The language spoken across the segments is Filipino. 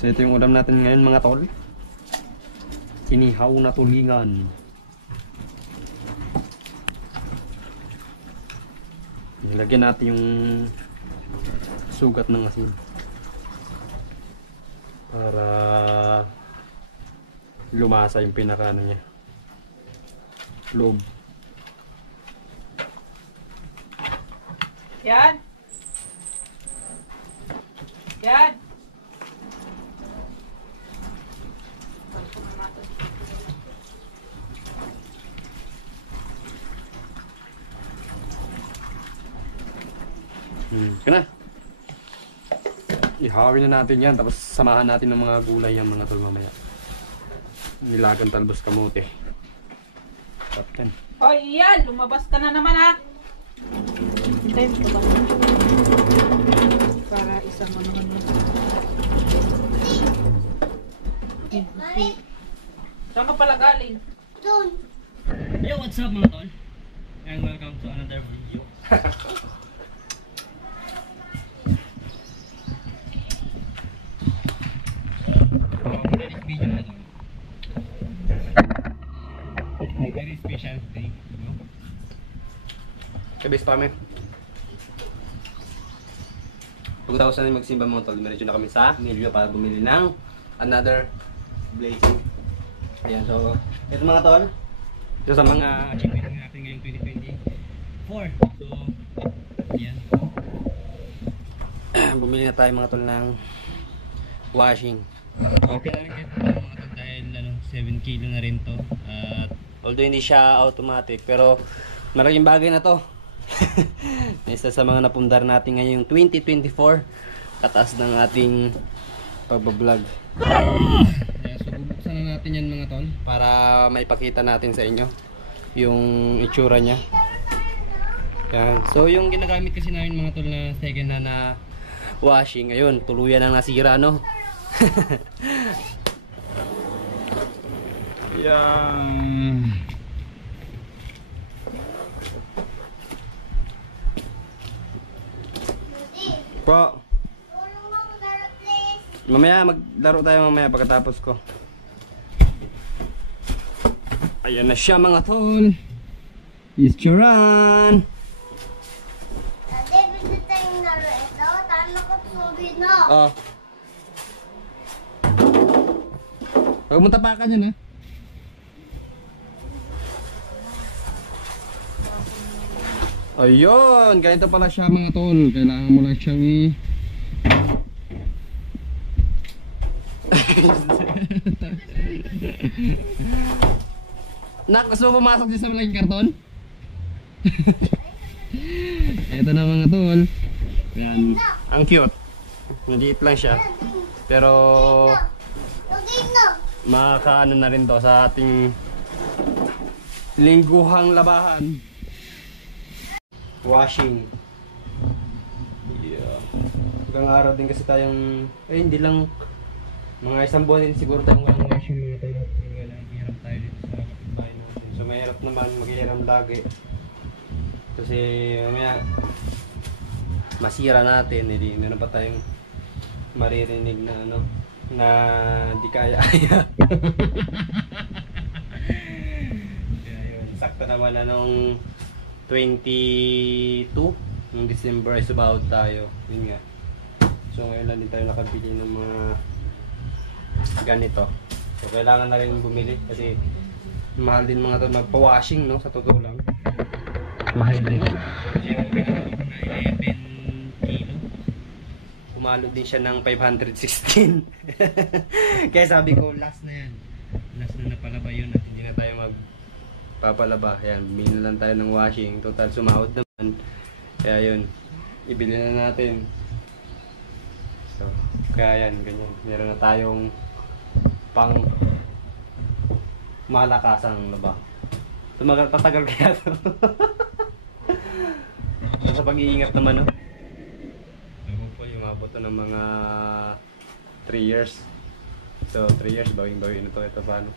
So ito yung ulam natin ngayon mga tol. Inihaw na tulingan. Nilagyan natin yung sugat ng asin para lumasa yung pinaka ano niya, loob. Yan. Yan. Kana. Ihawin na natin yan, tapos samahan natin ng mga gulay yan mga tol mamaya. Nilagang talbos kamote. Captain. Oh, yan. Lumabas ka na naman ha. Hintayin ko ba? Para isa mo naman mo. Saan ka pala galing? Doon. Yo, what's up mga tol? And welcome to another video. Very special day, no? Kabis pa kami. Pagkatapos natin magsimba mga tol, meron na kami sa Milvio para bumili ng another blazing. Ayan, so ito mga tol, ito sa mga achievement natin ngayong 2024. So, ayan. Bumili na tayo mga tol ng washing. Okay na rin ito mga tol dahil 7 kilo na rin to. At although hindi siya automatic, pero malaking bagay na to. Isa sa mga napundar natin ngayong 2024, kataas ng ating pagbablog. So bubuksan na natin yan mga tol para maipakita natin sa inyo yung itsura niya. Yan. So yung ginagamit kasi namin mga tol na second hand na washing, ngayon tuluyan ang nasira, no? Yan. Po. Mamaya maglaro tayo mamaya pagkatapos ko. Ayan na siya mga tol. Isturan. Dati, gusto tayong laro ito. Tama ko tuloy na. Oh. Huwag mong tapakan yan, ha? Ayun, ganito pala siya mga tol. Kailangan mo lang siyang Nak, gusto mo pumasok din sa malaking karton? Ito na mga tol. Ayan, ang cute. Maliit lang siya. Pero Okay na. makakaano na rin to sa ating lingguhang labahan. Washing. Yeah. Hanggang araw din kasi tayong, hindi lang, mga isang buwan din siguro tayong walang washing mga tayo. Hirap tayo dito sa kapitbahay natin. So mahirap naman maghihiram lagi. Kasi mamaya masira natin, hindi meron pa tayong maririnig na ano, na di kaya-aya. Kaya yun, sakto naman na nung 22 ng December ay sumahod tayo. Yun nga. So ngayon lang din tayo nakabili ng mga ganito. So kailangan na rin bumili kasi mahal din mga to magpa-washing, no? Sa totoo lang. Mahal din. Kasi yung 11 kilo. Pumalo din siya ng 516. Kaya sabi ko, last na yan. Last na napalaba yun at hindi na tayo magpapalaba. Ayan, bumili na lang tayo ng washing. Total sumahod naman. Kaya yun, ibili na natin. So, kaya yan, ganyan. Meron na tayong pang malakasang laba. Tatagal kaya ito. Sa pag-iingat naman, no? Ewan po, yung abot ng mga 3 years. So, 3 years, bawing-bawin na to. Ito paano?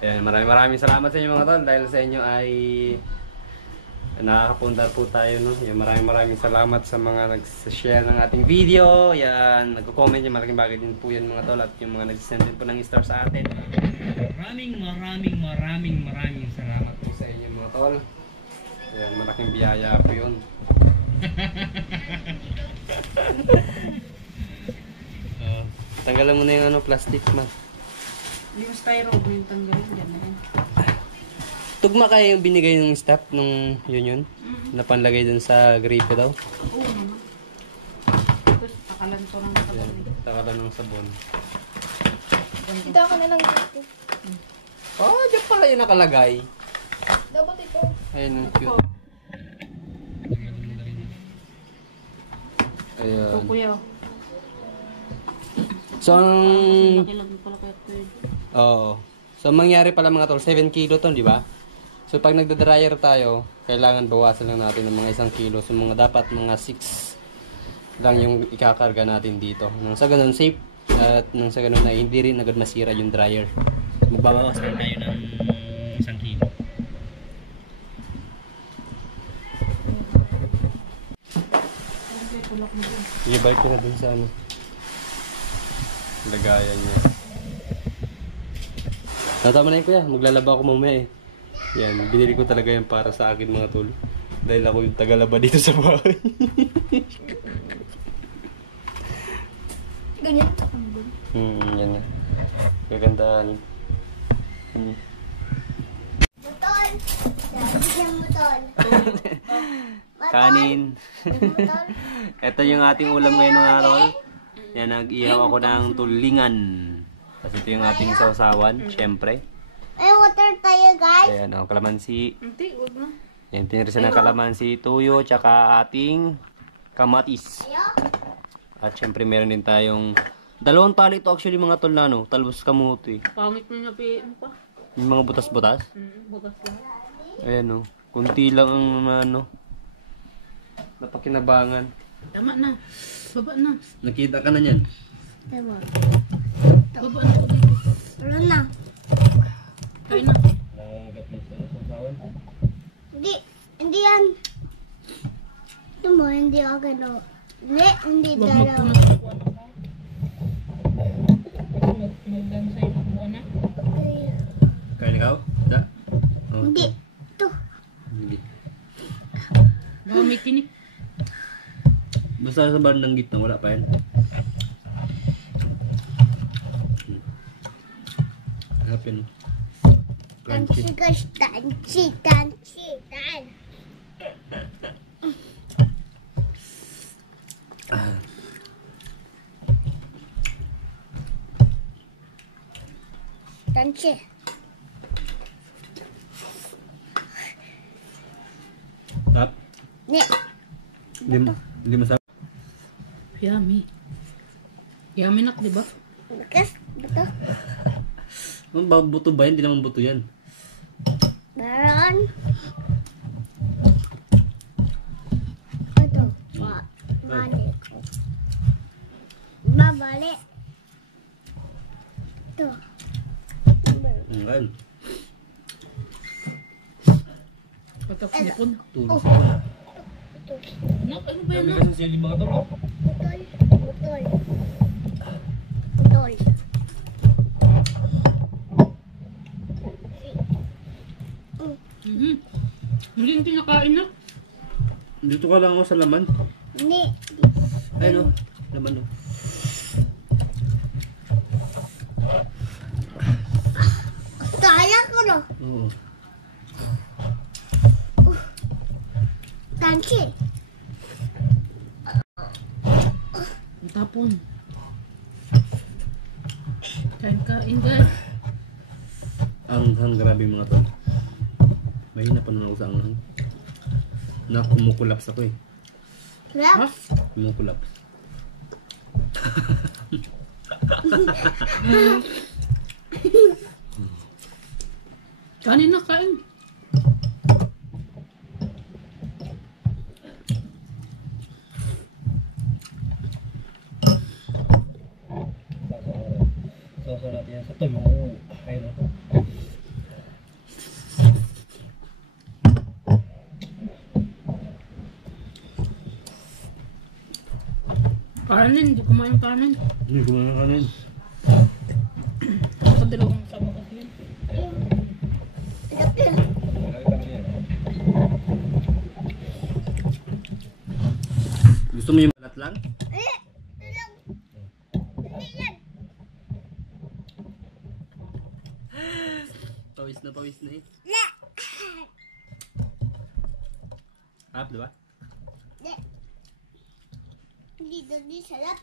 Ayan, maraming salamat sa inyo mga tol. Dahil sa inyo ay nakakapunta po tayo, no? Yan, maraming salamat sa mga nag-share ng ating video. Yan, nagko-comment yung malaking bagay din po yan mga tol, at yung mga nag-send din po ng star sa atin. Maraming salamat po sa inyo mga tol. Yan, malaking biyaya po yun. Tanggalan mo na yung ano, plastic man. Yung styro, yung tanggalin dyan na yan. Tugma kayo yung binigay ng staff nung yun na panlagay dun sa gripo daw. Oo naman. Tapos takalan ko ng sabon. Yan, takalan ng sabon. Dito ako na lang dito. Oh, dyan pala yung nakalagay. Dapat ito. Ayun, ang cute. Ito Ayan. kuya. So, ang... Laki-laki pala kaya kuya. Oo. So, mangyari pala mga tol, 7 kilo to, di ba? So, pag nagda-dryer tayo, kailangan bawasan lang natin ng mga 1 kilo. So, dapat mga 6 lang yung ikakarga natin dito. Nang sa ganun, safe. At nang sa ganun na hindi rin agad masira yung dryer. Magbabawas lang tayo ng 1 kilo. I-bike ko na dun sa ano. Lagayan niya. Tama na yun kuya, maglalaba ako mamaya eh. Yan, binili ko talaga yan para sa akin mga tol. Dahil ako yung tagalaba dito sa bahay. Ganyan. Yan na. Gagandahan. Mutol. Bigyan mo tol. Kanin. Mutol. Ito yung ating ulam ngayon mga tol. Yan, nag-ihaw ako ng tulingan. Kasi ito yung ating sausawan, syempre. May water tayo guys. Ayan, ang kalamansi. Hindi, huwag na. Yan, tinirisa ng kalamansi, tuyo, tsaka ating kamatis. Ayo. At syempre meron din tayong dalawang tali ito actually mga tol na ano, talbos kamuti. Pangit mo na ano pa. Yung mga butas-butas. Bukas lang. Ayan o, kunti lang ang ano, napakinabangan. Tama na. Baba na. Nakita ka na yan. Diba? Baba na. Dito. Wala na. Kain na. Hindi yan. Ito mo, hindi ako gano. Hindi Huwag dalaw. magpunod sa kuwan ako. Magdan sa'yo ng kuwan na. Kain ikaw? Da? Oh, Hindi. Ito. Hindi. Baka may tinik. Basta sa bandang gitna, wala pa yan. Harap yan. Crunchy. Tansi guys, tansi. Tansi. Tap. Ne. Hindi masarap. Yummy. Yummy nak, di ba? Bukas. Betul. Buto ba yan? Hindi naman buto yan. Baron. Ito. Balik. Babalik. Ito. Ngayon. Patak nipon. Tulog ko na. Nak, ano ba yan nak? Kasi sili mga tol. Betul. Betul. Betul. Hindi hindi nakain na. Dito ka lang ako sa laman. Ini. Ayun o. Laman o. Kaya ko no. Oo. Tansi. Tapon. Kain guys. Anghang, grabe mga tol. Mahina pa naman ako sa anghang. Kumukulaps ako eh. Lap. Kumukulaps. Kanin na kain. So natin yan sa tuyo. Ayun o. Kanin, hindi kumain kanin. Hindi ko mga kanin. Kadalawang sama kasi yun. Gusto mo yung balat lang? Pawis na eh. Harap, di ba? Hindi, sarap.